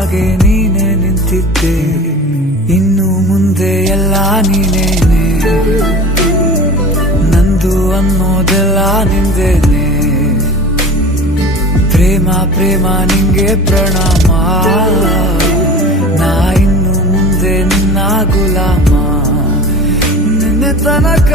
ಹಾಗೆ ನೀನೆ ನಿಂತಿದ್ದೆ, ಇನ್ನು ಮುಂದೆ ಎಲ್ಲ ನೀನೇನೆ, ನಂದು ಅನ್ನೋದೆಲ್ಲ ನಿಂದೇನೆ. ಪ್ರೇಮ ಪ್ರೇಮ ನಿಂಗೆ ಪ್ರಣಾಮ, ನಾ ಇನ್ನು ಮುಂದೆ ನಿನ್ನ ಗುಲಾಮ. ನಿನ್ನೆ ತನಕ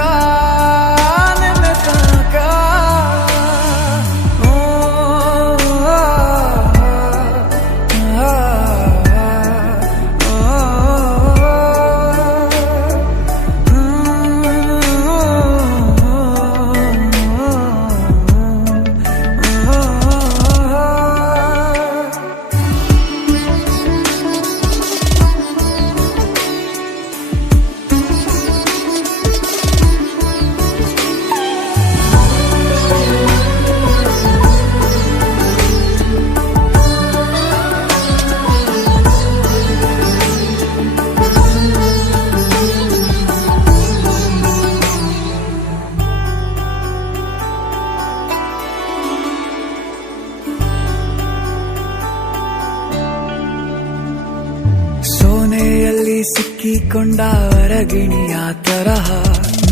ಸೋನೆಯಲ್ಲಿ ಸಿಕ್ಕಿಕೊಂಡ ಹೊರಗಿಣಿಯ ತರಹ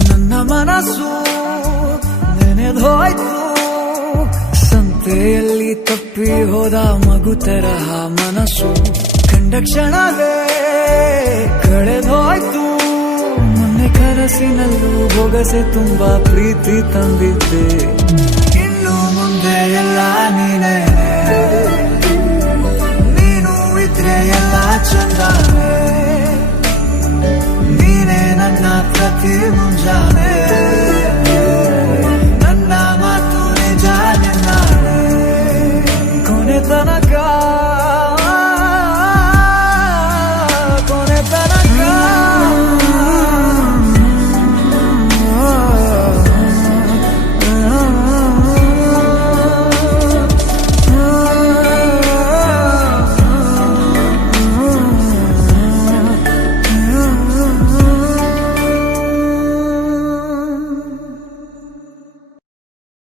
ನನ್ನ ಮನಸ್ಸು ನೆನೆದೋಯ್ತು. ಸಂತೆಯಲ್ಲಿ ತಪ್ಪಿ ಹೋದ ಮಗು ತರಹ ಮನಸ್ಸು ಕಂಡ ಕ್ಷಣವೇ ಕಳೆದೋಯ್ತು. ಮೊನ್ನೆ ಕನಸಿನಲ್ಲೂ ಬೊಗಸೆ ತುಂಬಾ ಪ್ರೀತಿ ತಂದಿದ್ದೆ, ಇನ್ನು ಮುಂದೆ ಎಲ್ಲ ನೀನೇ, ನೀನು ಇದ್ರೆ ಎಲ್ಲ ಚಂದವೇ, ನೀನೇ ನನ್ನ ಪ್ರತಿ